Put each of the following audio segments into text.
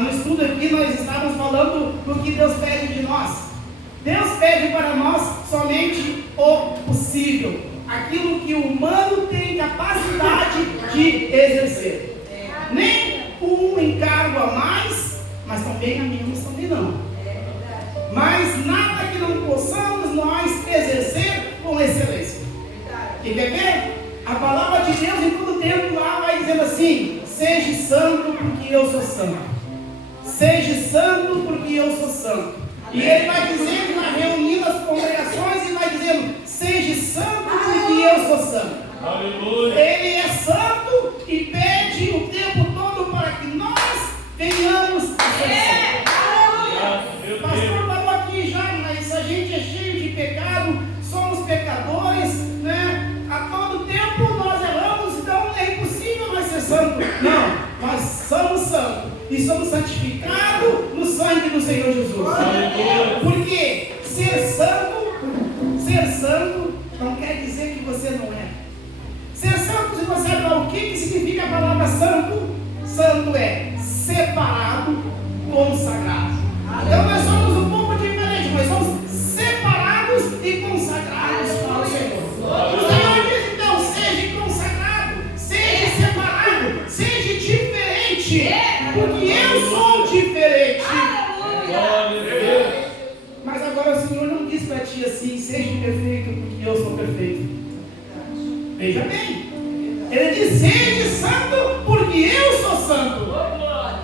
no estudo aqui nós estávamos falando do que Deus pede de nós. Deus pede para nós somente o possível, aquilo que o humano tem capacidade de exercer. Nem um encargo a mais, mas também a menos também não. Mas nada que não possamos nós exercer com excelência. E quer ver? A palavra de Deus em todo tempo lá vai dizendo assim: seja santo porque eu sou santo. Seja santo porque eu sou santo. E ele vai dizendo, vai reunindo as congregações e vai dizendo: seja santo porque eu sou santo. Aleluia. Ele é santo e pede o tempo todo para que nós venhamos a ser santos. Pastor falou aqui já, mas a gente é cheio de pecado, somos pecadores, né? A todo tempo nós erramos, então é impossível nós ser santo. Não, nós somos santos e somos santificados no sangue do Senhor Jesus. Porque ser santo não quer dizer que você não é. Ser santo, se você sabe o que significa a palavra santo? Santo é separado, consagrado. Então nós somos um pouco diferentes, nós somos separados e consagrados para o Senhor. O Senhor diz então: seja consagrado, seja separado, seja diferente, porque eu sou diferente. Mas agora o Senhor não diz para ti assim: seja perfeito porque eu sou perfeito. Veja bem, ele diz: seja santo porque eu sou santo.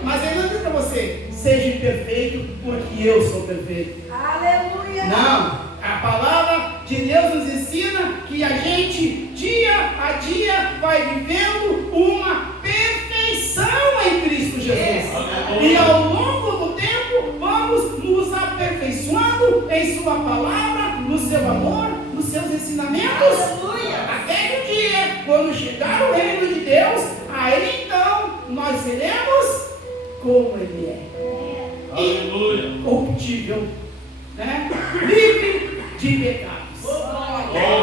Mas ele não diz para você: seja perfeito porque eu sou perfeito. Aleluia. Não, a palavra de Deus nos ensina que a gente dia a dia vai vivendo uma perfeição em Cristo Jesus. E ao longo do tempo vamos nos aperfeiçoando em sua palavra, no seu amor, nos seus ensinamentos. Aleluia. Até que um dia, quando chegar o reino de Deus, aí então nós seremos como Ele é. Incorruptível, né? Livre de pecados.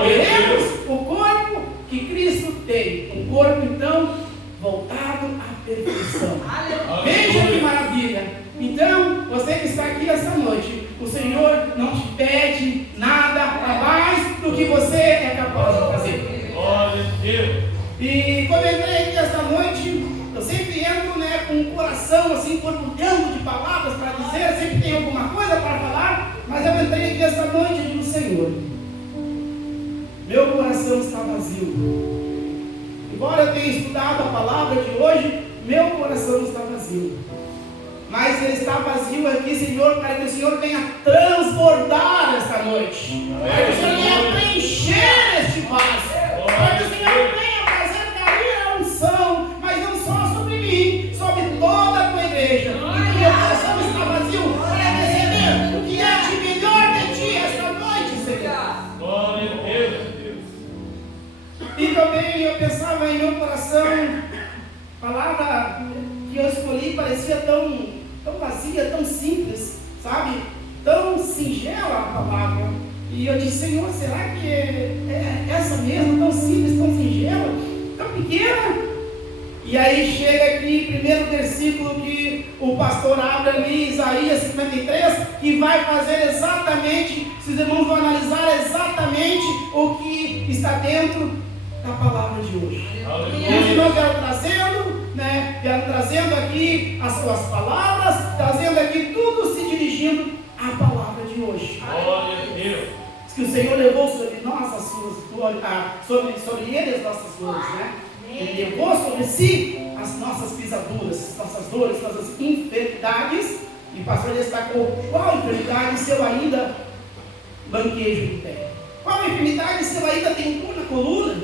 Teremos o corpo que Cristo tem, um corpo então voltado à perfeição. Veja que maravilha. Então, você que está aqui essa noite, o Senhor não te pede nada a mais do que você é capaz de fazer. E quando eu entrei aqui esta noite, eu sempre entro, né, com o coração assim, borbulhando de palavras para dizer, sempre tem alguma coisa para falar, mas eu entrei aqui esta noite e digo: Senhor, meu coração está vazio. Embora eu tenha estudado a palavra de hoje, meu coração está vazio. Mas ele está vazio aqui, Senhor, para que o Senhor venha transbordar esta noite. Para que o Senhor venha preencher este vaso. Para que o Senhor venha fazer cair a unção, mas não só sobre mim, sobre toda a tua igreja. E que meu coração está vazio para receber o que há de melhor de ti esta noite, Senhor. Glória a Deus. E também eu pensava em meu coração, a palavra que eu escolhi parecia tão vazia, tão simples, sabe? Tão singela a palavra. E eu disse: Senhor, será que é essa mesmo, tão simples, tão singela, tão pequena? E aí chega aqui, primeiro versículo que o pastor abre ali, Isaías 53, que vai fazer exatamente, se os irmãos vão analisar exatamente o que está dentro da palavra de hoje. E os irmãos vieram trazendo, né? Vieram trazendo aqui as suas palavras, trazendo aqui tudo se dirigindo à palavra de hoje. Glória a Deus. Que o Senhor levou sobre nós as suas dores, sobre ele as nossas dores, né? Ele levou sobre si as nossas pisaduras, nossas dores, nossas enfermidades. E o pastor destacou: qual enfermidade se eu ainda banquejo no pé? Qual enfermidade se eu ainda tenho dor na coluna?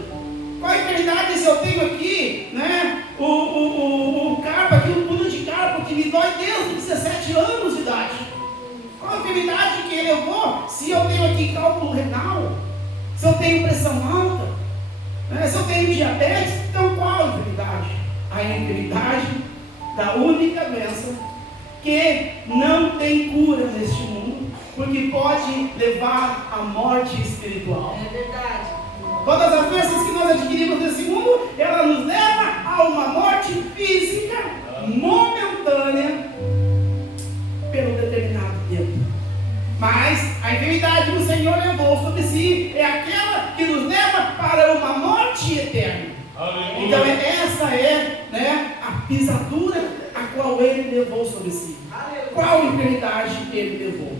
Qual enfermidade se eu tenho aqui, né, o carpo, aqui o pulo de carpo que me dói desde os 17 anos de idade? Qual enfermidade que ele levou se eu tenho aqui cálculo renal? Se eu tenho pressão alta? Né, se eu tenho diabetes? Então qual enfermidade? A enfermidade da única doença que não tem cura neste mundo, porque pode levar à morte espiritual. É verdade. Todas as doenças que nós adquirimos nesse mundo, ela nos leva a uma morte física momentânea, A enfermidade que o Senhor levou sobre si é aquela que nos leva para uma morte eterna. Aleluia. Então essa é, né, a pisadura a qual Ele levou sobre si. Aleluia. Qual enfermidade Ele levou?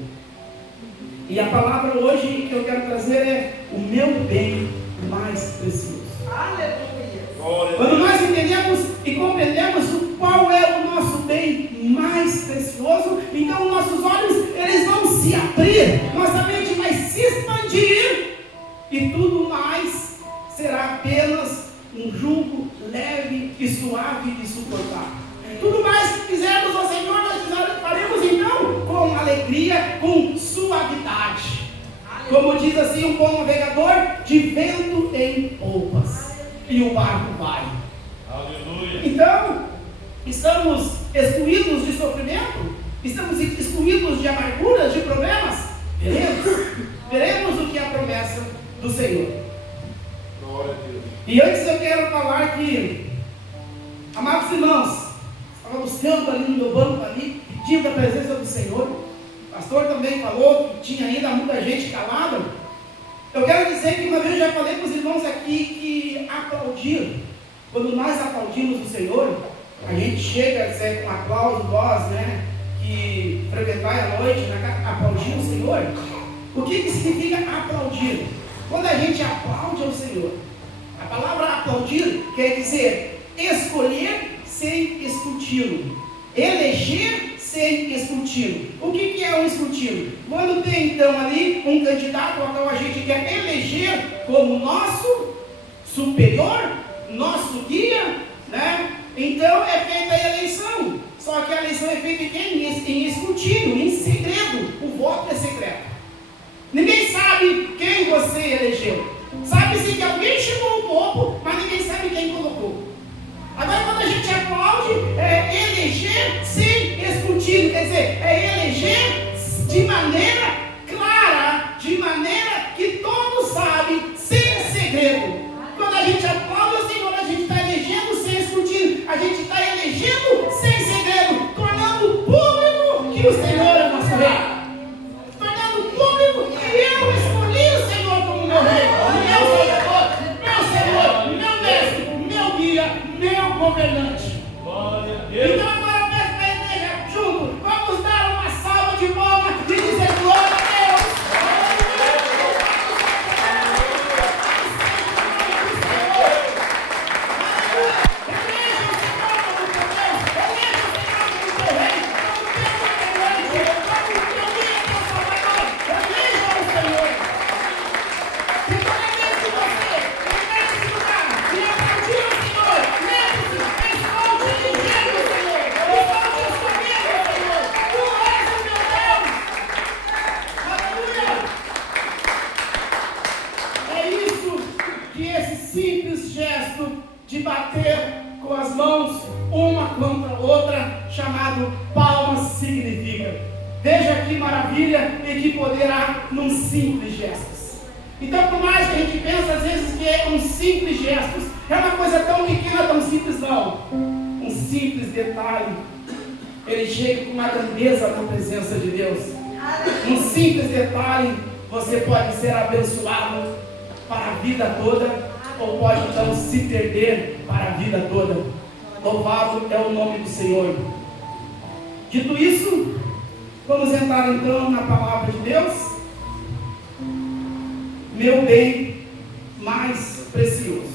E a palavra hoje que eu quero trazer é o meu bem mais precioso. Aleluia. Quando nós entendemos e compreendemos qual é o nosso bem mais precioso, então nossos olhos eles vão se abrir, nossa mente vai se expandir e tudo mais será apenas um jugo leve e suave de suportar. Tudo mais que fizermos ao Senhor, nós faremos então com alegria, com suavidade. Como diz assim um bom navegador, de vento em polpas. E o barco vai. Aleluia. Então, estamos excluídos de sofrimento? Estamos excluídos de amarguras, de problemas? Veremos o que é a promessa do Senhor. Glória a Deus. E antes eu quero falar que, amados irmãos, estava buscando ali no meu banco ali, pedindo a presença do Senhor. O pastor também falou que tinha ainda muita gente calada. Eu quero dizer que uma vez eu já falei para os irmãos aqui que aplaudir, quando nós aplaudimos o Senhor, a gente chega a dizer com aplauso, nós, né, que frequentai a noite, né, aplaudir o Senhor. O que significa aplaudir? Quando a gente aplaude ao Senhor, a palavra aplaudir quer dizer escolher sem escrutínio, eleger sem escrutínio. O que é um escrutínio? Quando tem então ali um candidato ao qual a gente quer eleger como nosso superior, nosso guia, né? Então é feita a eleição. Só que a eleição é feita em quem? Em escrutínio, em segredo. O voto é secreto. Ninguém sabe quem você elegeu. Sabe-se que alguém chegou ao topo, mas ninguém sabe quem colocou. Agora, quando a gente aplaude, é eleger sem escrutínio, quer dizer, é eleger de maneira clara, de maneira que todos sabem, sem segredo. Quando a gente aplaude o Senhor, a gente está elegendo sem escrutínio, a gente está elegendo sem segredo, tornando público que o Senhor é nosso rei, tornando público que eu escolhi o Senhor como meu rei, meu Salvador, meu Senhor, meu mestre, meu guia, meu governante. Então agora eu peço para a igreja junto, vamos dar uma salva de palmas e dizer glória a Deus. De bater com as mãos uma contra a outra, chamado palmas, significa. Veja que maravilha e que poder há num simples gestos. Então, por mais que a gente pense às vezes que é um simples gestos, é uma coisa tão pequena, tão simples, não. Um simples detalhe, ele chega com uma grandeza na presença de Deus. Um simples detalhe, você pode ser abençoado para a vida toda, ou pode então se perder para a vida toda. Louvado é o nome do Senhor. Dito isso, vamos entrar então na palavra de Deus. Meu bem mais precioso.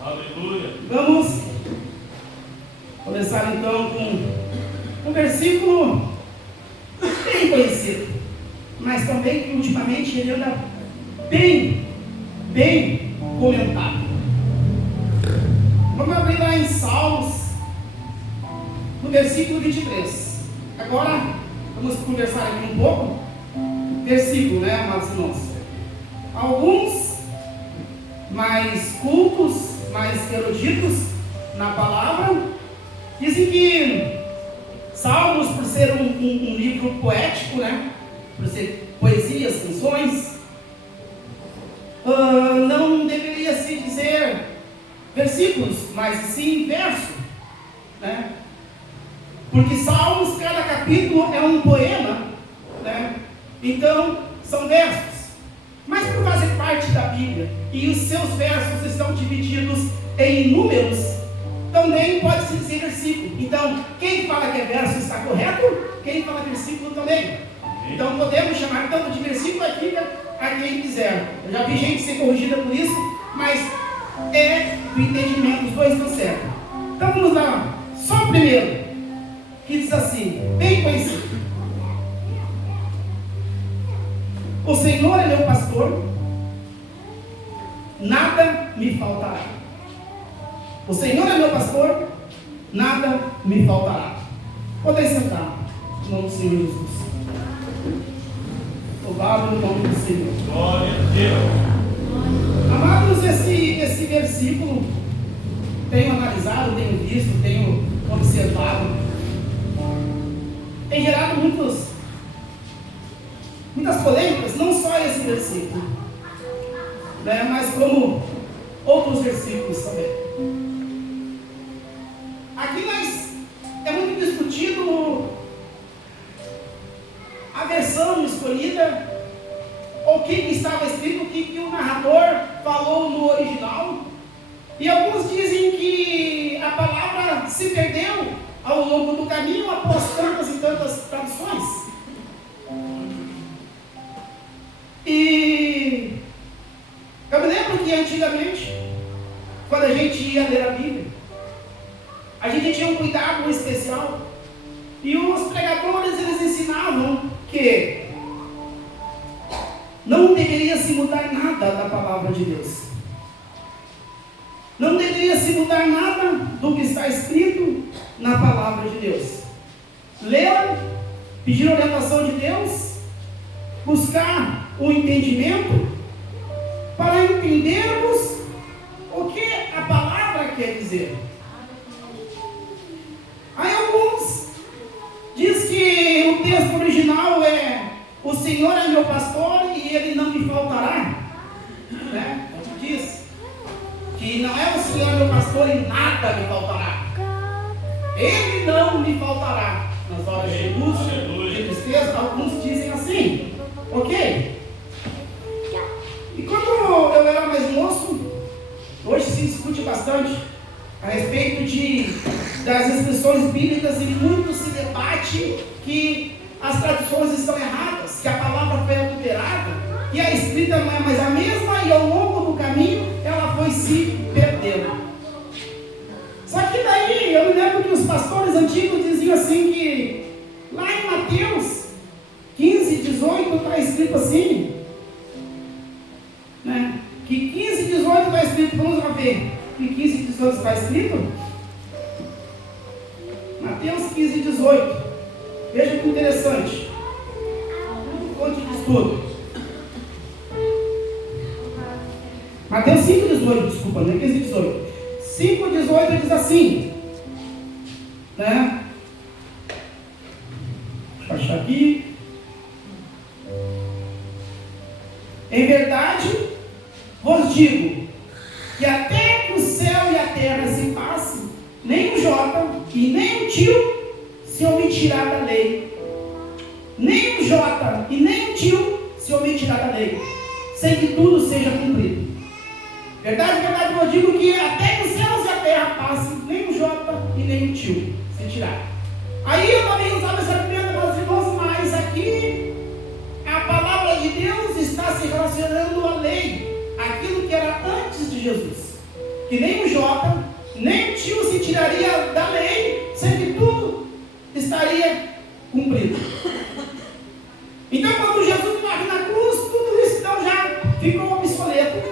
Aleluia. Vamos começar então com um versículo bem conhecido, mas também que ultimamente ele anda bem comentado. Vamos abrir lá em Salmos, no versículo 23. Agora, vamos conversar aqui um pouco. Versículo, né, amados irmãos? Alguns mais cultos, mais eruditos na palavra, dizem que Salmos, por ser um livro poético, né, por ser poesias, canções, não deveria se dizer versículos, mas sim verso, né? Porque Salmos, cada capítulo é um poema, né? Então, são versos. Mas por fazer parte da Bíblia e os seus versos estão divididos em números, também pode se dizer versículo. Então, quem fala que é verso está correto, quem fala versículo também. Então podemos chamar tanto de versículo aqui a quem quiser. Eu já vi gente ser corrigida por isso, mas é do entendimento, os dois estão certos. Então vamos lá, só o primeiro, que diz assim, bem conhecido: o Senhor é meu pastor, nada me faltará. O Senhor é meu pastor, nada me faltará. Podem sentar, em nome do Senhor Jesus. Louvado o nome do Senhor. Glória a Deus. Amados, esse versículo tenho analisado, tenho visto, tenho observado, tem gerado muitas polêmicas, não só esse versículo, né, mas como outros versículos também. Aqui é muito discutido a versão escolhida, o que estava escrito, o que o narrador falou no original. E alguns dizem que a palavra se perdeu ao longo do caminho após tantas e tantas traduções. E eu me lembro que antigamente, quando a gente ia ler a Bíblia, a gente tinha um cuidado especial. E os pregadores, eles ensinavam que não deveria se mudar nada da palavra de Deus. Não deveria se mudar nada do que está escrito na palavra de Deus. Ler, pedir orientação de Deus, buscar o entendimento para entendermos o que a palavra quer dizer. Aí alguns diz que o texto original é: o Senhor é meu pastor e ele não me faltará, né? Diz que não é: o Senhor é meu pastor e nada me faltará. Ele não me faltará nas horas de angústia, de tristeza. Alguns dizem assim, ok? E quando eu era mais moço, hoje se discute bastante a respeito das expressões bíblicas, e muito se debate que as traduções estão erradas, que a palavra foi adulterada, que a escrita não é mais a mesma, e ao longo do caminho ela foi se perdendo. Só que daí eu me lembro que os pastores antigos diziam assim, que lá em Mateus 15, 18 está escrito assim, né? Que 15, 18 está escrito, vamos lá ver que 15, 18 está escrito. Mateus 15, 18. Veja que interessante. Fonte de estudo. Mateus 5, 18, desculpa, não é 15, 18. 5, 18 diz assim, né? Deixa eu achar aqui. Em verdade, vos digo que até que o céu e a terra se passem, nem um jota e nem um tio se omitirá da lei. Nem um jota e nem um tio se omitirá da lei, sem que tudo seja cumprido. Verdade, verdade, eu digo que até que os céus e a terra passem, nem um jota e nem um tio se tirar. Aí eu também usava essa argumento, meus irmãos, mas aqui a palavra de Deus está se relacionando à lei, aquilo que era antes de Jesus, que nem um jota, nem um tio se tiraria da lei, sem que tudo estaria cumprido. Então, quando Jesus morre na cruz, tudo isso então já ficou obsoleto,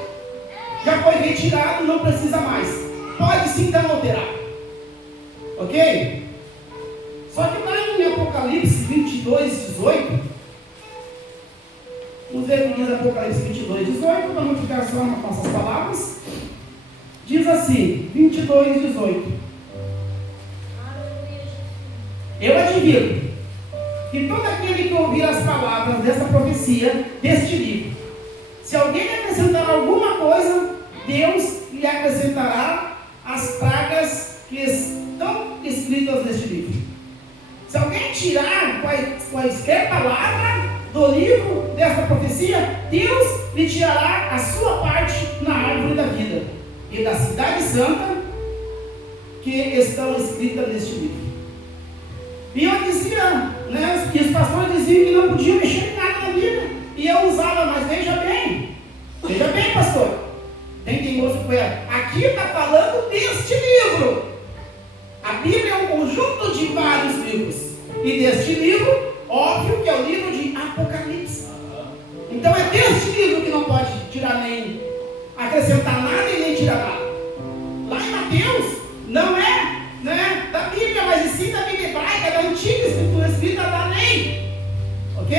já foi retirado, não precisa mais. Pode-se então alterar, ok? Só que lá em Apocalipse 22, 18, vamos ver o que diz Apocalipse 22, 18, para não ficar só nas nossas palavras. Diz assim, 22, 18: eu advirto que todo aquele que ouvir as palavras dessa profecia, deste livro, se alguém acrescentar alguma coisa, Deus lhe acrescentará as pragas que estão escritas neste livro. Se alguém tirar quaisquer palavra, do livro desta profecia, Deus lhe tirará a sua parte na árvore da vida e da cidade santa que estão escritas neste livro. E eu dizia, né, que os pastores diziam que não podiam mexer em nada na Bíblia. E eu usava, mas veja bem, pastor, tem teimoso com ela. Aqui está falando deste livro. A Bíblia é um conjunto de vários livros. E deste livro, óbvio que é o livro de Apocalipse. Então é deste livro que não pode tirar nem acrescentar nada e nem tirar nada. Lá em Mateus, não é, né, da Bíblia, mas sim da Bíblia hebraica, da antiga escritura escrita da lei. Ok?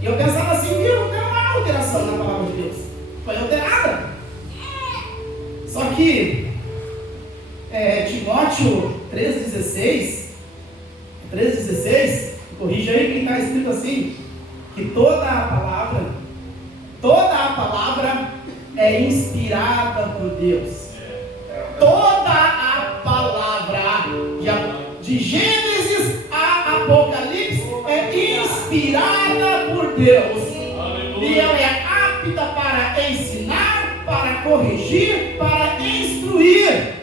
E eu pensava assim, viu, não há alteração na palavra de Deus. Foi alterada. Só que Timóteo 3,16, corrija aí quem está escrito assim, que toda a palavra é inspirada por Deus. Toda a palavra de Gênesis a Apocalipse é inspirada por Deus. Aleluia. E ela é apta para ensinar, para corrigir, para instruir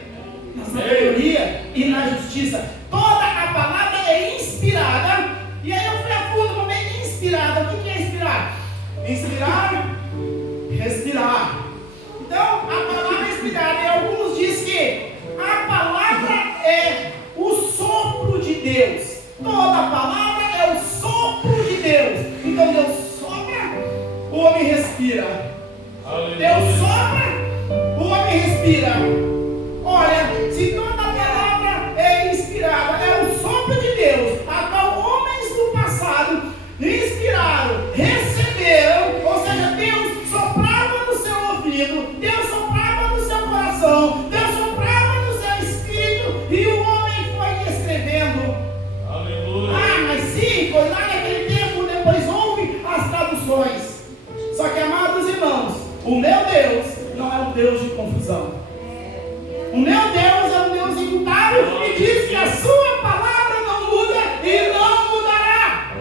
na sabedoria e na justiça. Toda a palavra é inspirada. E aí eu fui a fundo, como é inspirada? O que é inspirar? Inspirar, respirar. Então, a palavra é inspirada. E alguns dizem que a palavra é o sopro de Deus. Toda a palavra é o sopro de Deus. Então Deus sopra, o homem respira. Deus sopra, o homem respira. Olha, se toda a palavra é inspirada, é o sopro de Deus, a qual homens do passado inspiraram, receberam, ou seja, Deus soprava no seu ouvido, Deus soprava no seu coração, Deus soprava no seu espírito, e o homem foi escrevendo. Aleluia. Ah, mas sim, foi lá naquele tempo, depois houve as traduções. Só que, amados irmãos, o meu Deus não é um Deus de confusão. O meu Deus é um Deus imutável e diz que a sua palavra não muda e não mudará.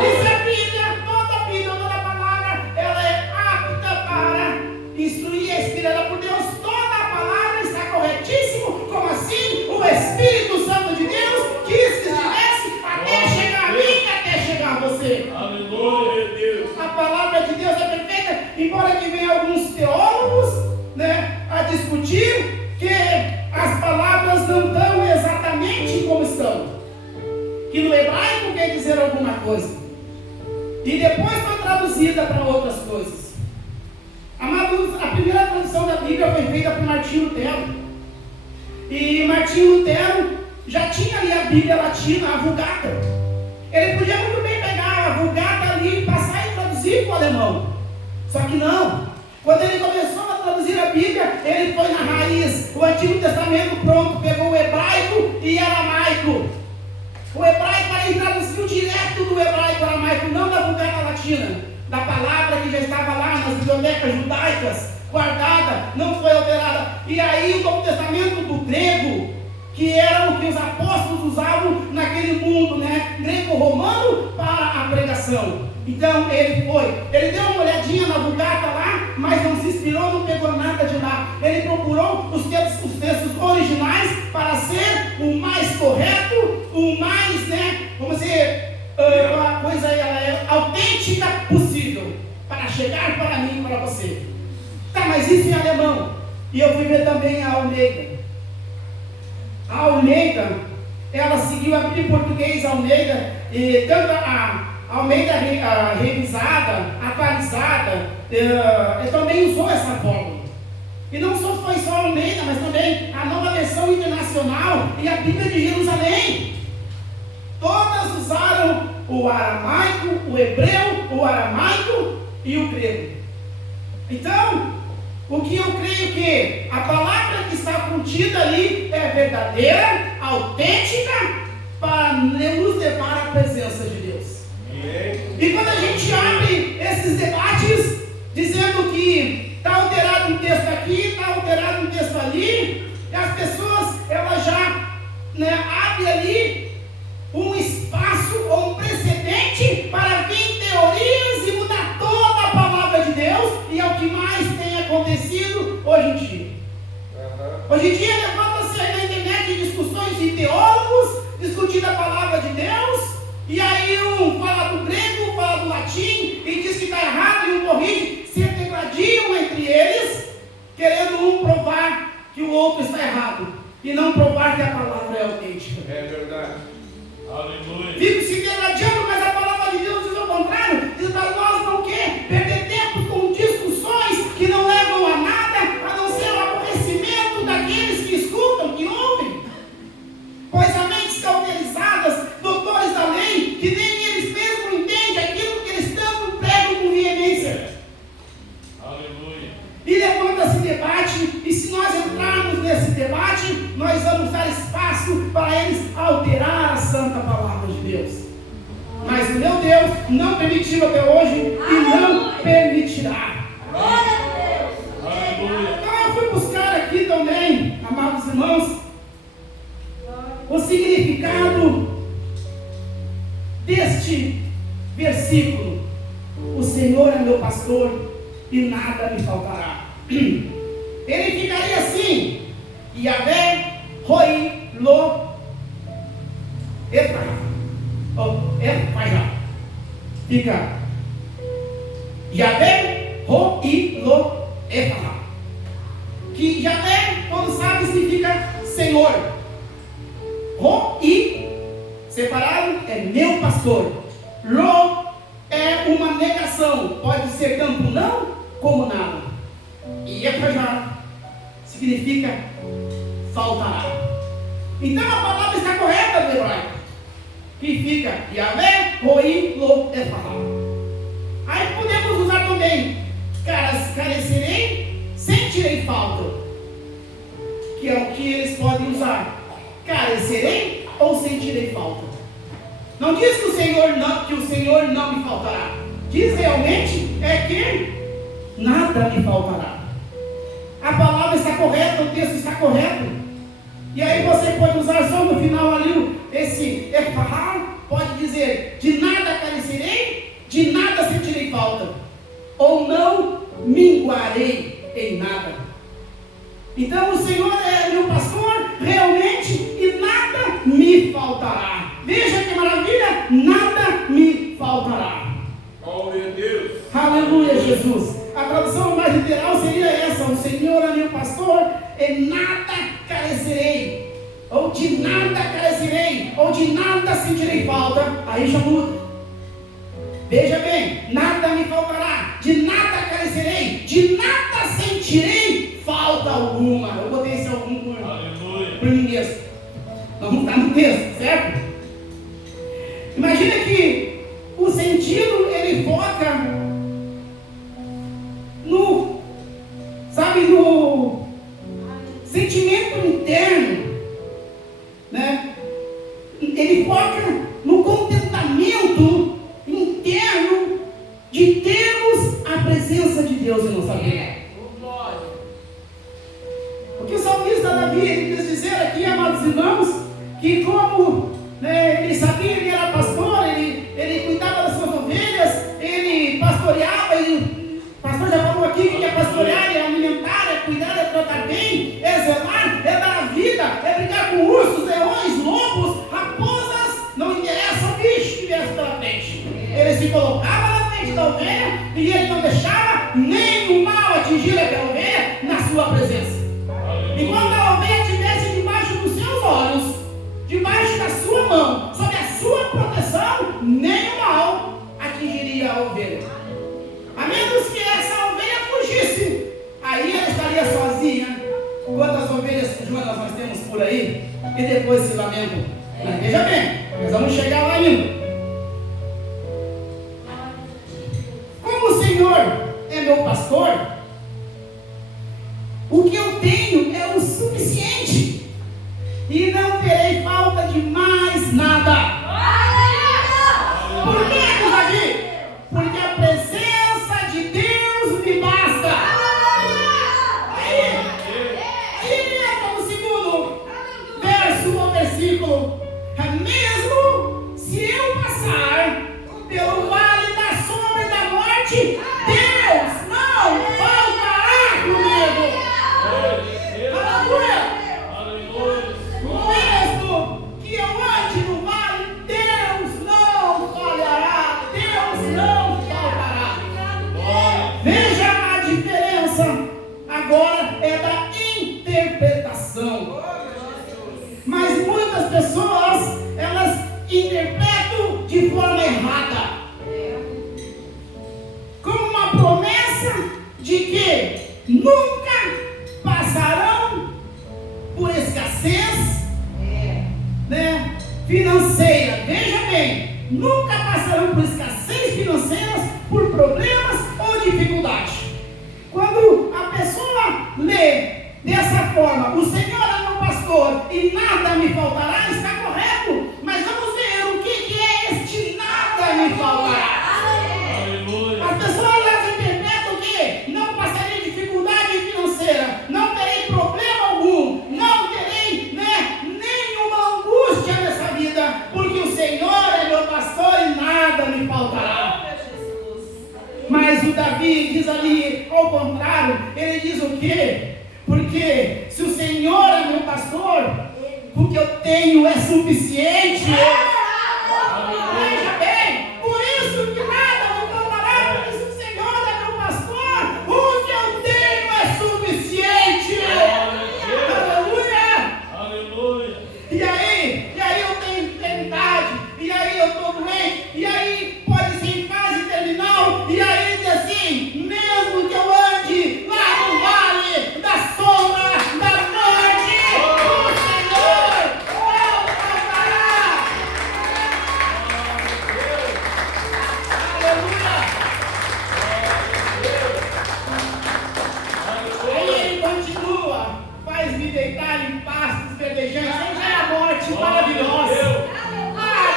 Isso é Bíblia, toda a Bíblia, toda a palavra, ela é apta para instruir, é inspirada por Deus. Toda a palavra está corretíssimo. Como assim? O Espírito Santo de Deus quis que estivesse até chegar a mim, até chegar a você. Aleluia, Deus. A palavra de Deus é perfeita, embora que venham alguns teólogos, né, a discutir que as palavras não estão exatamente como estão, que no hebraico quer dizer alguma coisa e depois foi traduzida para outras coisas. Amados, a primeira tradução da Bíblia foi feita por Martinho Lutero, e Martinho Lutero já tinha ali a Bíblia latina, a Vulgata. Ele podia muito bem pegar a Vulgata ali e passar e traduzir para o alemão, só que não. Quando ele começou a traduzir a Bíblia, ele foi na raiz. O Antigo Testamento pronto, pegou o hebraico e aramaico. O hebraico, ele traduziu direto do hebraico aramaico, não da Vulgata latina, da palavra que já estava lá nas bibliotecas judaicas, guardada, não foi alterada. E aí o Novo Testamento do grego, que era o que os apóstolos usavam naquele mundo, né, grego-romano, para a pregação. Então ele deu uma olhadinha na Vulgata lá, mas não se inspirou, não pegou nada de lá. Ele procurou os textos originais para ser o mais correto, o mais, né, vamos dizer, uma coisa autêntica possível, para chegar para mim e para você. Tá, mas isso em alemão. E eu fui ver também a Almeida. A Almeida, ela seguiu a Bíblia em português, a Almeida, e tanto a Almeida revisada, atualizada, também usou essa fórmula. E não foi só a Almeida, mas também a Nova Versão Internacional e a Bíblia de Jerusalém. Todas usaram o aramaico, o hebreu, o aramaico e o grego. Então, o que eu creio que a palavra que está contida ali é verdadeira, autêntica, para nos levar à presença de Deus. E quando a gente abre esses debates, dizendo que está alterado um texto aqui, está alterado um texto ali, e as pessoas, elas já, né, abrem ali um espaço ou um precedente para vir Hoje em dia levanta-se aí na internet discussões de teólogos, discutindo a palavra de Deus, e aí um fala do grego, fala do latim, e diz que está errado, e um corrige, se degladiam entre eles, querendo um provar que o outro está errado, e não provar que a palavra é autêntica. É verdade. Aleluia. Fico se degladiando, mas a palavra de Deus diz ao contrário, diz para nós não quer perder tempo com discussões que não levam a nada, a não ser o aborrecimento daqueles que escutam, que ouvem. Pois há mentes cauterizadas, doutores da lei, que nem eles mesmos entendem aquilo que eles tanto pregam com veemência. Aleluia. E levanta-se debate, e se nós entrarmos nesse debate, nós vamos dar espaço para eles alterar a santa palavra de Deus. Mas o meu Deus não permitiu até hoje e não permitirá. Aleluia. Então eu fui buscar aqui também, amados irmãos, o significado deste versículo. O Senhor é meu pastor e nada me faltará. Ele ficaria assim: Yahvé Roi Lo Efrah. Fica Yahvé Roi Lo Efrah. Que Yahvé, todos sabem, significa Senhor. Roi, separado, é meu pastor. Lo é uma negação, pode ser tanto não como nada. E Efrah significa faltará. Então a palavra está correta no hebraico, que fica Yahvé Roi Lo Efrah. Aí podemos usar também carecerei, sentirei falta, que é o que eles podem usar. Carecerei ou sentirei falta. Não diz que o Senhor não me faltará. Diz realmente é que nada me faltará. A palavra está correta, o texto está correto. E aí você pode usar só no final ali esse Efrah, pode dizer: de nada carecerei, de nada sentirei falta, ou não minguarei em nada. Então o Senhor é meu pastor realmente e nada me faltará. Veja que maravilha, nada me faltará. Glória a Deus. Aleluia, Jesus. A tradução mais literal seria essa: o Senhor é meu pastor e nada carecerei, ou de nada carecerei, ou de nada sentirei falta. Aí já muda. Veja bem, nada me faltará, de nada carecerei, de nada sentirei falta alguma. Eu botei esse algum por mim mesmo. Não está no texto, certo? Imagina que o sentido ele foca no sentimento interno, né? Ele foca no contentamento interno de termos a presença de Deus em nossa vida. Porque o salmista Davi, ele quis dizer aqui, amados irmãos, que como ele sabia, ele era pastor, ele cuidava das suas ovelhas, ele pastoreava, o pastor já falou aqui que é pastorear, é alimentar, é cuidar, é tratar bem, é zelar, é dar a vida, é brigar com ursos, leões, lobos, raposas, não interessa o bicho que viesse pela frente. Ele se colocava na frente da ovelha e ele não deixava nem o mal atingir aquela ovelha na sua presença. E quando a ovelha estivesse debaixo dos seus olhos, debaixo da sua mão, sob a sua proteção, nem o mal atingiria a ovelha. A menos que essa ovelha fugisse, aí ela estaria sozinha. Quantas ovelhas Jonas nós temos por aí e depois se lamentam? Mas veja bem, nós vamos chegar lá ainda. Como o Senhor é meu pastor, o que eu tenho é o suficiente e não terei falta de mais nada. Por que, Davi? Porque a presença de Deus me basta. Aí entra no segundo verso ou versículo. Mesmo se eu que nunca passarão por escassez, né, financeira. Veja bem, nunca passarão por escassez financeiras, por problemas ou dificuldades. Quando a pessoa lê dessa forma, o Senhor é meu pastor e nada me faltará, está correto. Mas vamos ver o que é este nada me faltará. As pessoas elas interpretam que não passarei dificuldade financeira, não terei problema algum, não terei, né, nenhuma angústia nessa vida, porque o Senhor é meu pastor e nada me faltará. Mas o Davi diz ali, ao contrário, ele diz o quê? Porque se o Senhor é meu pastor, o que eu tenho é suficiente. Veja bem, por isso que nada me faltará, porque se o Senhor é meu pastor, o que eu tenho é suficiente. Aleluia! Aleluia! E aí eu tenho enfermidade, e aí eu estou doente, e aí pode ser em fase terminal, e aí diz assim, mesmo que eu ande lá no vale da sombra da morte, o Senhor não faltará. Aleluia! Aí ele continua, faz-me deitar em pastos verdejantes, aí já é a morte maravilhosa.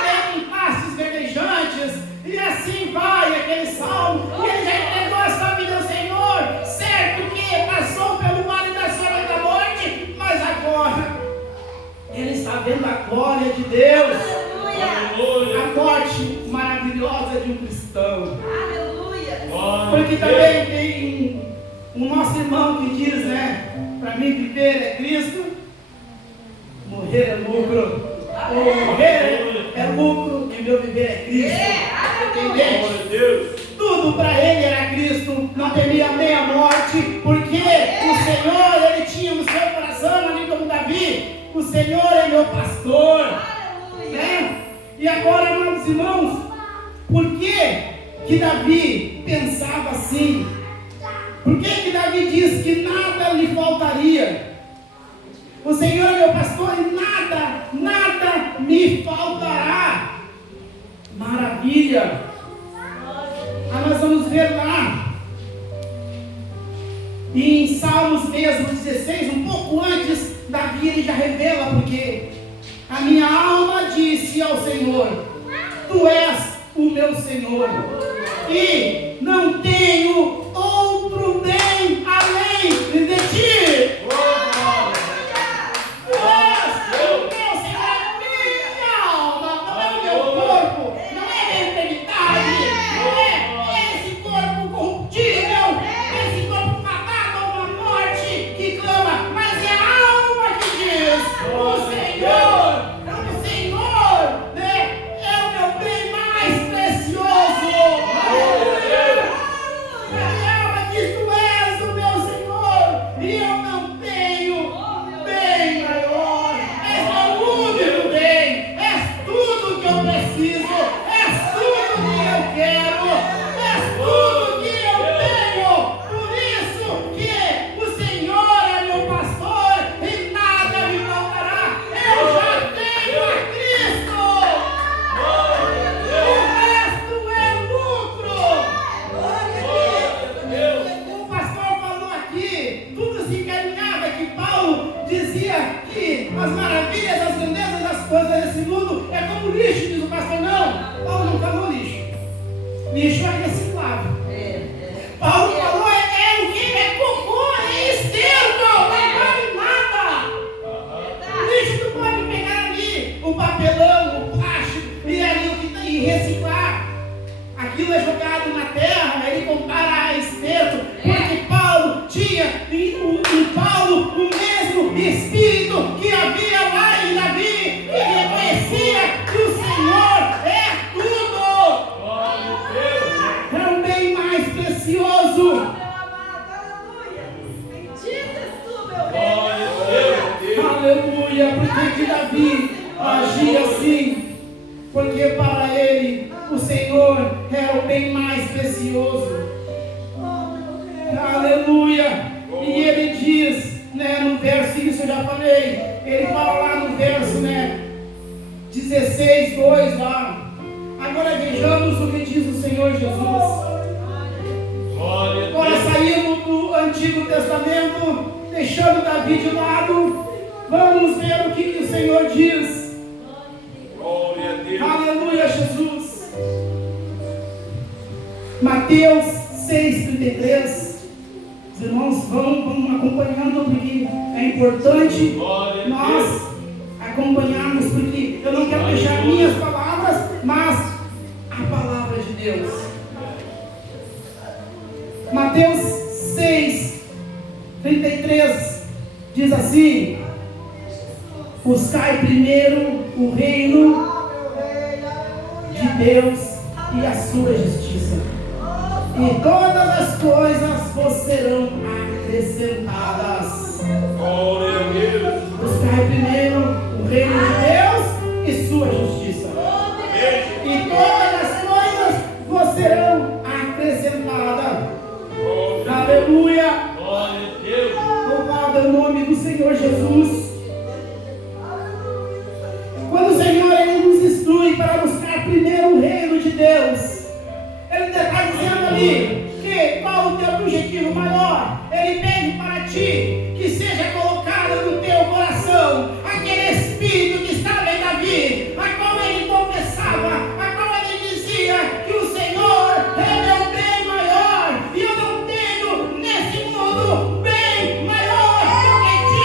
Deita em pastos verdejantes, e assim vai aquele salmo, e ele já entregou a sua vida ao Senhor, certo que passou pelo vale da sombra da morte, mas agora ele está vendo a glória de Deus, a morte maravilhosa de um cristão. Porque também tem um nosso irmão que diz, né, para mim viver é Cristo, morrer é lucro. Morrer é lucro e meu viver é Cristo. Entendeu? Tudo para ele era Cristo, não temia nem a morte, porque o Senhor, ele tinha no seu coração, ali como Davi, o Senhor é meu pastor. Né? E agora, amados irmãos, por que Davi pensava assim? Por que Davi diz que nada lhe faltaria? O Senhor é meu pastor e nada me faltará. Maravilha! Nós vamos ver lá, em Salmos mesmo 16, um pouco antes, Davi ele já revela, porque a minha alma disse ao Senhor, Tu és o meu Senhor, e não tenho outro bem além de Ti. As maravilhas, as grandezas, as coisas desse mundo é como lixo, diz o pastor. Não, Paulo não falou lixo. Lixo é reciclável. Paulo falou o que? É cocô, é esterco, não vale nada. Lixo tu pode pegar ali o papelão, o plástico e ali o que tem e reciclar. Aquilo é jogado na terra, ele compara a esterco, porque Paulo tinha em Paulo o mesmo espírito que havia lá em Davi, que reconhecia que o Senhor é tudo. É o bem mais precioso. Aleluia, porque que Davi agia assim? Porque para ele o Senhor é o bem mais precioso. Aleluia. E ele diz, né, no verso, isso eu já falei, ele fala lá no verso, né, 16, 2 lá. Agora vejamos o que diz o Senhor Jesus. Agora saímos do Antigo Testamento, deixando Davi de lado, vamos ver o que o Senhor diz. Glória a Deus. Aleluia, Jesus. Mateus 6,33. Os irmãos vão acompanhando, porque é importante nós acompanharmos, porque eu não quero deixar minhas palavras, mas a palavra de Deus. Mateus 6,33 diz assim: buscai primeiro o reino de Deus e a sua justiça, e todas as coisas vos serão acrescentadas. Glória a Deus. Buscai primeiro o reino de Deus e sua justiça, e todas as coisas vos serão acrescentadas. Aleluia. Glória a Deus. Louvado é o nome do Senhor Jesus. Quando o Senhor ele nos instrui para buscar primeiro o reino de Deus, Ele está dizendo ali que qual o teu objetivo maior? Ele pede para ti que seja colocado no teu coração aquele espírito que estava em Davi, a qual ele confessava, a qual ele dizia que o Senhor ele é o bem maior, e eu não tenho nesse mundo bem maior do que ti.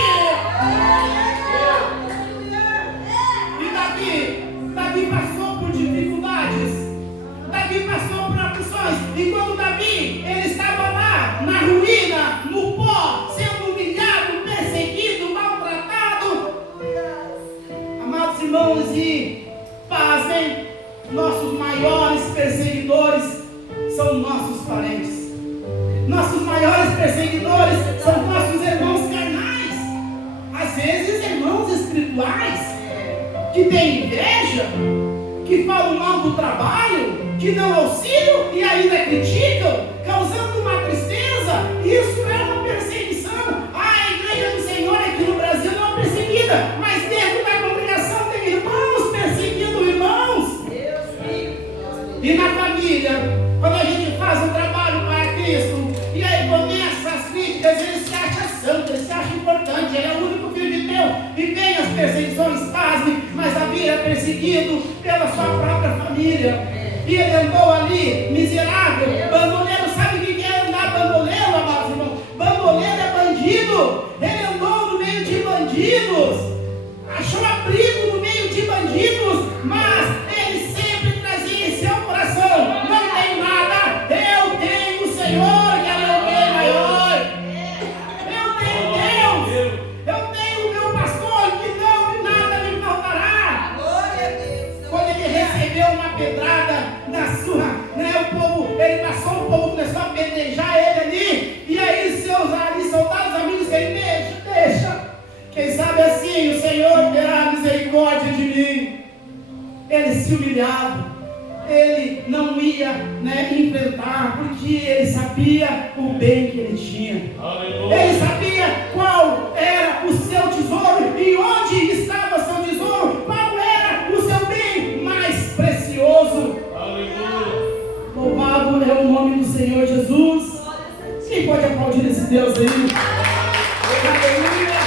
E Davi passou por dificuldades, Davi passou por aflições, e quando Davi ele estava lá na ruína, no pó, sendo humilhado, perseguido, maltratado, amados irmãos, e pasmem, nossos maiores perseguidores são nossos parentes. Nossos maiores perseguidores são nossos irmãos carnais, às vezes irmãos espirituais, que têm inveja, que falam mal do trabalho, que não auxiliam e ainda criticam, causando uma tristeza. Isso é uma perseguição. A igreja do Senhor aqui no Brasil não é perseguida, mas dentro da congregação tem irmãos perseguindo irmãos. E na família, quando a gente faz um trabalho para Cristo, e aí começa as críticas, ele se acha santo, ele se acha importante, ele é o único filho de Deus, e vem as perseguições, pasme, mas Davi é perseguido pela sua própria família. E ele andou ali, miserável, bandoleiro. Sabe o que é andar bandoleiro, amados irmãos? Bandoleiro é bandido. Ele andou no meio de bandidos, achou abrigo no meio de bandidos, mas ele sempre trazia em seu coração: não tenho nada, eu tenho o Senhor, que é o bem maior. Eu tenho Deus, eu tenho o meu pastor, que nada me faltará. Quando ele recebeu uma pedrada na sua, né, o povo, ele passou, o povo começou a apedrejar ele ali, e aí seus ali soldados amigos, ele deixa, quem sabe assim o Senhor terá misericórdia de mim. Ele se humilhava, ele não ia, né, enfrentar, porque ele sabia o bem que ele tinha. Aleluia. Ele sabia qual era o seu tesouro e onde estava seu tesouro, qual era o seu bem mais precioso. Aleluia. Louvado é o nome do Senhor Jesus. Quem pode aplaudir esse Deus aí? Aleluia.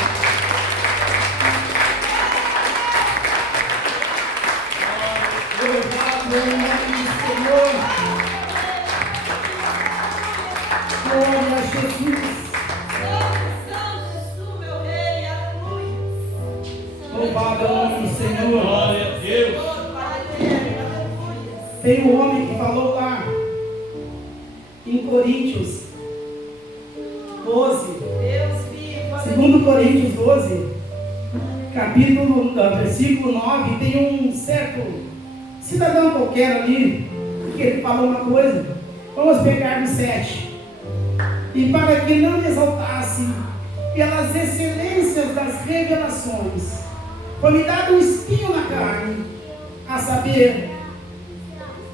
Louvado é o nome do Senhor. Glória a Jesus. Louvado é o nome do Senhor. Glória a Deus. Tem um homem que falou lá em Coríntios 12, segundo Coríntios 12, versículo 9, tem um certo cidadão qualquer ali, que ele falou uma coisa. Vamos pegar no 7. E para que não me exaltasse pelas excelências das revelações, foi-me dado um espinho na carne, a saber,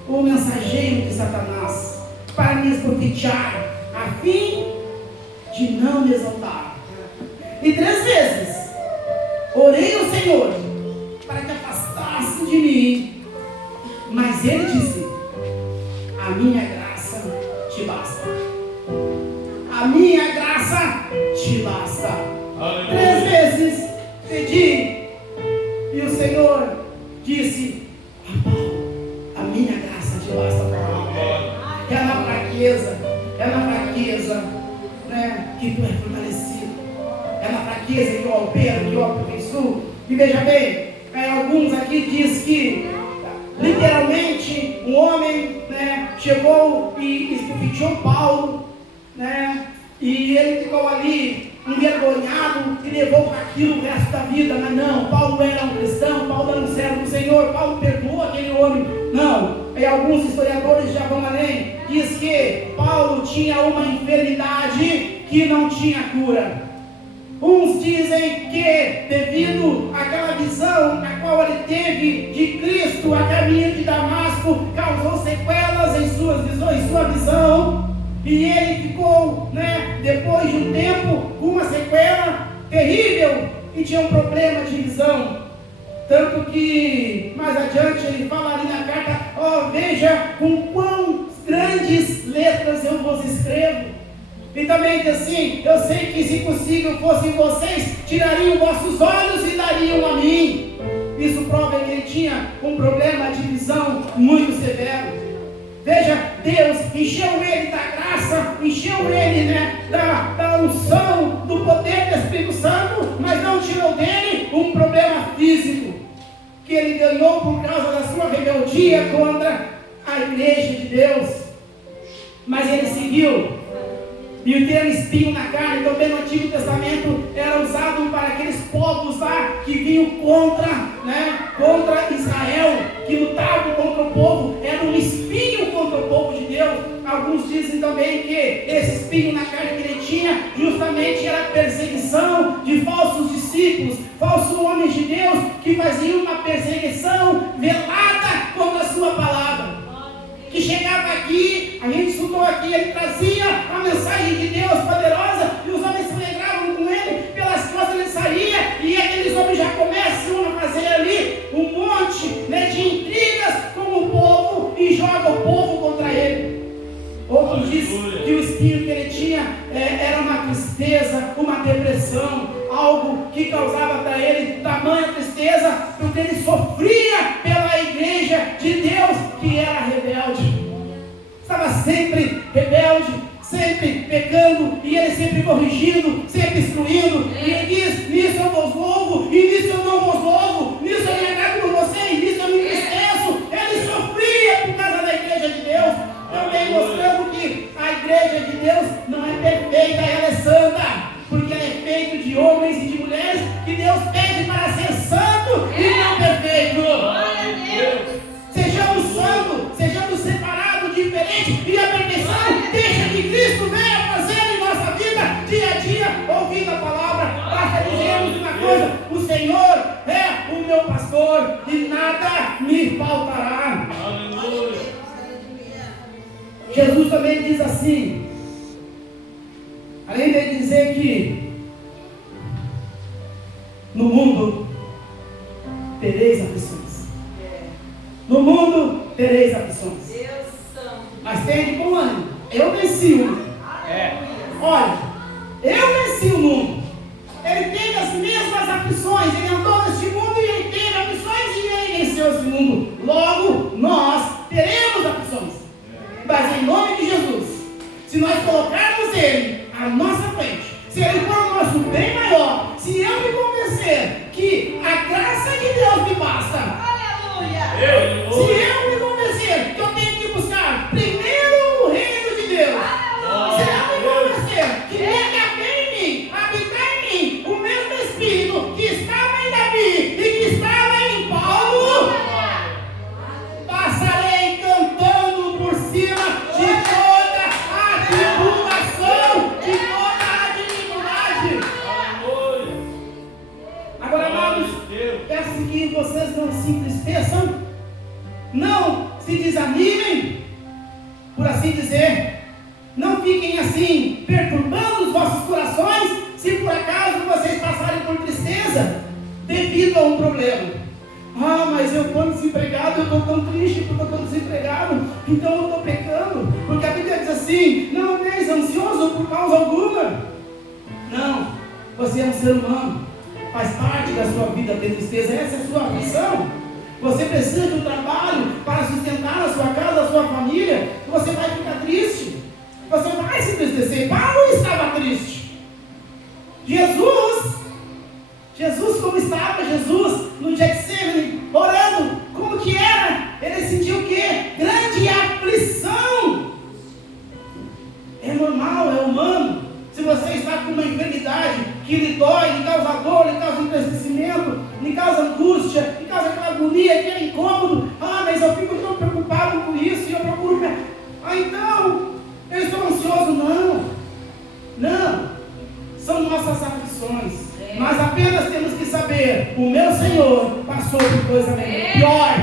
o mensageiro de Satanás, para me esbofetear, a fim de não me exaltar. E 3 vezes orei ao Senhor para que afastasse de mim, mas Ele disse: a minha graça te basta. A minha graça te basta. Aleluia. 3 vezes pedi, e o Senhor disse: a minha graça te basta, Paulo. É na fraqueza, né, que tu é fortalecido. É na fraqueza que eu opero, que eu aperfeiçoo. E veja bem, alguns aqui diz que literalmente um homem, né, chegou e esbofeteou Paulo, né, e ele ficou ali envergonhado e levou para aquilo o resto da vida. Mas não, Paulo era um cristão, Paulo era um servo do Senhor, Paulo perdoou aquele homem. Não, e alguns historiadores já vão além, diz que Paulo tinha uma enfermidade que não tinha cura. Uns dizem que devido àquela visão a qual ele teve de Cristo a caminho de Damasco, causou sequelas em sua visão, e ele ficou, né, depois de um tempo com uma sequela terrível e tinha um problema de visão. Tanto que mais adiante ele fala ali na carta: ó, veja com quão grandes letras eu vos escrevo. E também diz assim: eu sei que se possível fossem vocês, tirariam vossos olhos e dariam a mim. Isso prova que ele tinha um problema de visão muito severo. Veja, Deus encheu ele da graça, encheu ele, né, da unção, do poder do Espírito Santo, mas não tirou dele um problema físico, que ele ganhou por causa da sua rebeldia contra a igreja de Deus. Mas ele seguiu. E o termo espinho na carne também no Antigo Testamento era usado para aqueles povos lá que vinham contra Israel, que lutavam contra o povo. Era um espinho contra o povo de Deus. Alguns dizem também que esse espinho na carne que ele tinha justamente era a perseguição de falsos discípulos, falsos homens de Deus, que faziam uma perseguição velada contra a sua palavra. Que chegava aqui, a gente estudou aqui, ele trazia a mensagem de Deus poderosa, e os homens se alegravam com ele, pelas costas ele saía, e aqueles homens já começam a fazer ali um monte, né, de intrigas com o povo, e joga o povo contra ele. Outros dizem que o espinho que ele tinha era uma tristeza, uma depressão, algo que causava para ele tamanha tristeza, porque ele sofria pela igreja de Deus, que era rebelde. Estava sempre rebelde, sempre pecando, e ele sempre corrigindo, sempre instruindo. E ele diz: nisso eu vos louvo, e nisso eu não vos louvo, nisso eu me agrado por vocês, nisso eu me entristeço. Ele sofria por causa da igreja de Deus, também mostrando que a igreja de Deus não é perfeita, ela é santa, porque ela é feita de homens e de mulheres que Deus pede para ser santo e não perfeito. Sejamos santos, sejamos separados, diferentes, e a perfeição deixa que Cristo venha fazer em nossa vida, dia a dia, ouvindo a palavra. Basta dizermos uma coisa: o Senhor é o meu pastor e nada me faltará. Aleluia. Jesus também diz assim, além de dizer que no mundo tereis aflições. No mundo tereis aflições. Mas tem de bom ânimo. Eu venci o mundo. Olha, eu venci o mundo. Ele teve as mesmas aflições. Ele andou neste mundo e ele teve aflições e ele venceu esse mundo. Logo, nós teremos aflições. Mas em nome de Jesus, se nós colocarmos Ele à nossa frente, se Ele for o nosso bem maior, se eu me convencer que a graça de Deus me basta, aleluia. Se eu me convencer que eu tenho que buscar primeiro o reino de Deus, se eu me convencer que deve haver em mim, habitar em mim, o mesmo Espírito que estava em Davi e que estava em Paulo, passarei cantando por cima de toda a tribulação, de toda a dificuldade. Agora, amados, peço que vocês não se entristeçam, não se desanimem, por assim dizer, Não fiquem assim, perturbando os vossos corações, se por acaso vocês passarem por tristeza, devido a um problema. Ah, mas eu estou desempregado, eu estou tão triste porque eu estou desempregado, então eu estou pecando, porque a Bíblia diz assim, não andeis ansioso por causa alguma. Não, você é um ser humano, faz parte da sua vida ter tristeza, essa é a sua missão. Você precisa de um trabalho para sustentar a sua casa, a sua família, você vai ficar triste, você vai se entristecer. Paulo estava triste. Jesus como estava Jesus no Getsemane, orando, como que era? Ele sentiu o quê? Grande aflição. É normal, é humano. Se você está com uma enfermidade que lhe dói, lhe causa dor, lhe causa entristecimento, lhe causa angústia, lhe causa aquela agonia, aquele incômodo, ah, mas eu fico tão preocupado com isso e eu procuro, então, eu estou ansioso. Não, são nossas aflições. Mas apenas temos que saber, o meu Senhor passou por coisa pior.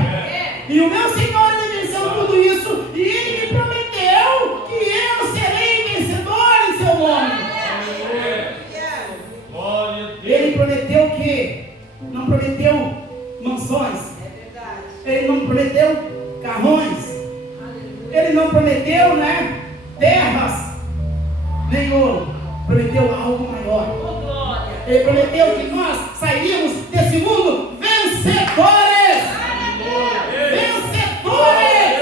E o meu Senhor me venceu tudo isso. E Ele me prometeu que eu serei vencedor em seu nome. Ele prometeu o quê? Não prometeu mansões. Ele não prometeu carrões. Ele não prometeu, terras. Nem ouro. Prometeu algo maior. Ele prometeu que nós sairíamos desse mundo vencedores. Vencedores.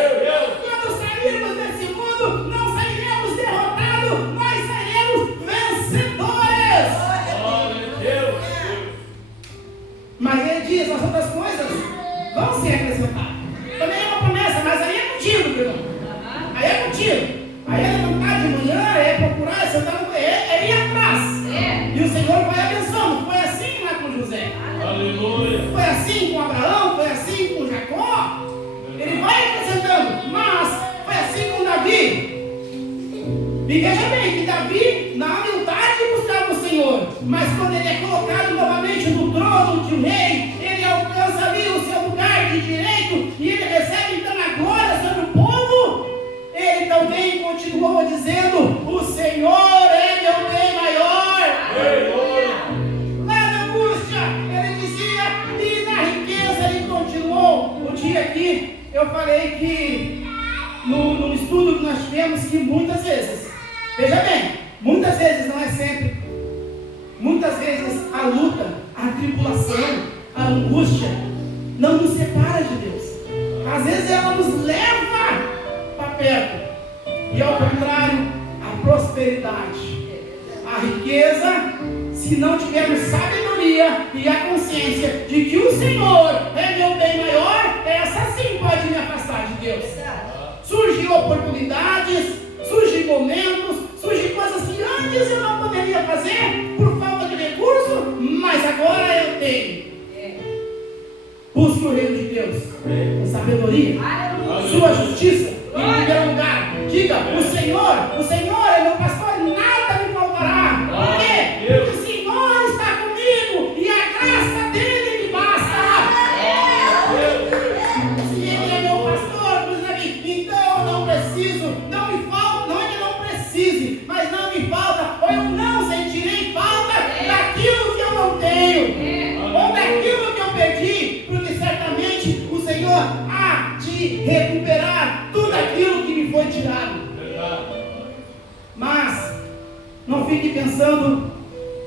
Quando sairmos desse mundo, não sairemos derrotados, nós sairemos vencedores. Mas ele diz, as outras coisas vão ser acrescentadas. Também é uma promessa, mas aí é contigo, meu irmão. Aí é contigo. Aí é levantar de manhã, é procurar, é sentar no é ir atrás. E o Senhor vai abençoando. Foi assim lá com José. Aleluia. Foi assim com Abraão, foi assim com Jacó. Ele vai acrescentando, mas foi assim com Davi. E veja bem que Davi, na humildade, buscava o Senhor. Mas quando ele é colocado novamente no trono de um rei, ele alcança ali o seu lugar de direito e ele recebe então a glória sobre o povo. Ele também continuou dizendo, o Senhor é meu bem maior. Lá na angústia, ele dizia, e na riqueza ele continuou. O dia aqui, eu falei que, no estudo que nós tivemos, que muitas vezes, veja bem, muitas vezes, não é sempre, muitas vezes a luta, a tribulação, a angústia, não nos separa de Deus. Às vezes ela nos leva para perto. E ao contrário, a prosperidade, a riqueza, se não tivermos sabedoria e a consciência de que o Senhor é meu bem maior, essa sim pode me afastar de Deus. Surgem oportunidades, surgem momentos, surgem coisas que antes eu não poderia fazer por falta de recurso, mas agora eu tenho. Busque o reino de Deus com sabedoria, sua justiça, em primeiro lugar. Diga, o Senhor é meu pastor, nada me faltará. Por quê? Porque o Senhor está comigo e a graça dele me basta. Se ele é meu pastor, então eu não preciso, não me falta, não é que não precise, mas não me falta, ou eu não sentirei falta daquilo que eu não tenho, ou daquilo que eu perdi, porque certamente o Senhor há de recuperar tudo aquilo que me foi tirado. Mas não fique pensando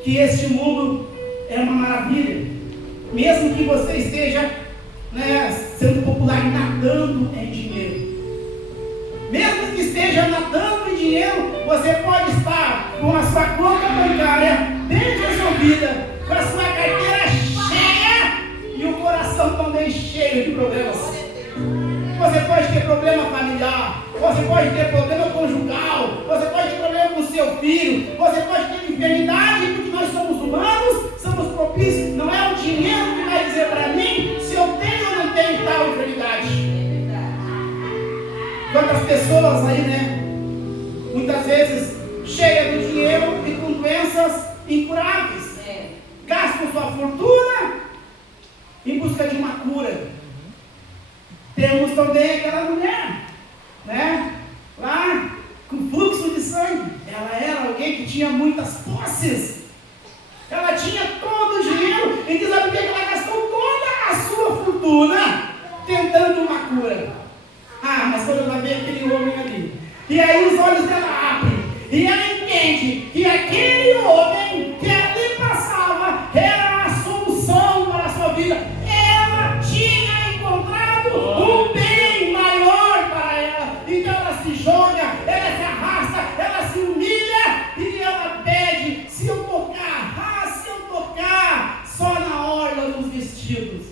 que este mundo é uma maravilha. Mesmo que você esteja sendo popular, nadando em dinheiro. Mesmo que esteja nadando em dinheiro, você pode estar com a sua conta bancária bem resolvida, com a sua carteira cheia e o coração também cheio de problemas. Você pode ter problema familiar, você pode ter problema conjugal, você pode ter problema com seu filho, você pode ter enfermidade, porque nós somos humanos, somos propícios. Não é o dinheiro que vai dizer para mim se eu tenho ou não tenho tal enfermidade. Quantas pessoas aí, muitas vezes cheias do dinheiro e com doenças incuráveis, gastam sua fortuna em busca de uma cura. Temos também aquela mulher, lá com fluxo de sangue. tinha muitas posses. Ela tinha todo o dinheiro e diz a Bíblia que ela gastou toda a sua fortuna tentando uma cura. Ah, mas quando ela vê aquele homem ali, e aí os olhos dela abrem, e ela entende que aquele homem que ali passava era a solução para a sua vida. Ela tinha encontrado um bem maior para ela. Então ela se joga, ela se arrasta, ela se humilha e ela pede: se eu tocar só na orla dos vestidos.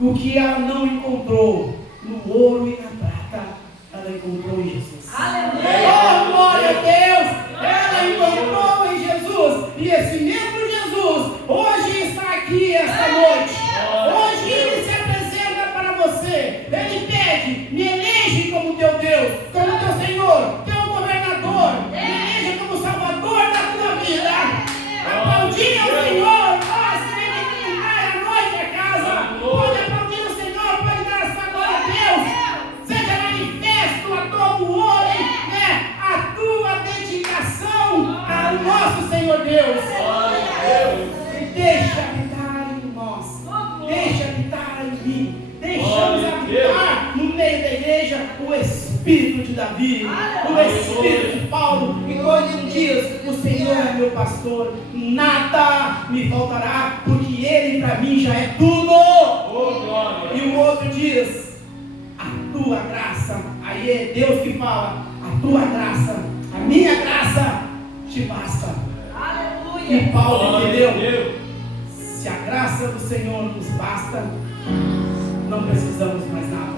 O que ela não encontrou no ouro e na prata, ela encontrou em Jesus. Oh, glória a Deus! Ela encontrou em Jesus. E esse mesmo Jesus hoje está aqui esta noite. Hoje Ele se apresenta para você. Ele pede: me elege como teu Deus, como teu Senhor, teu governador. Me elege como Salvador da tua vida. Aplaudir ao Senhor. Nós queremos entrar à noite a casa. Pode aplaudir o Senhor, pode dar a sua glória a Deus. Seja manifesto a todo homem, né, a tua dedicação ao nosso Senhor Deus. E deixa habitar em nós. Deixa habitar em mim. Deixamos habitar no meio da igreja o Espírito de Davi, o Espírito de Paulo. E quando diz: o Senhor é meu pastor, nada me faltará, porque Ele para mim já é tudo. E o outro diz: a tua graça, aí é Deus que fala, a tua graça, a minha graça te basta. E Paulo entendeu: se a graça do Senhor nos basta, não precisamos mais nada.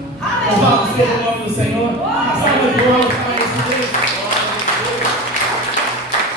Louvado seja o nome do Senhor. A salva de palmas para esse Deus.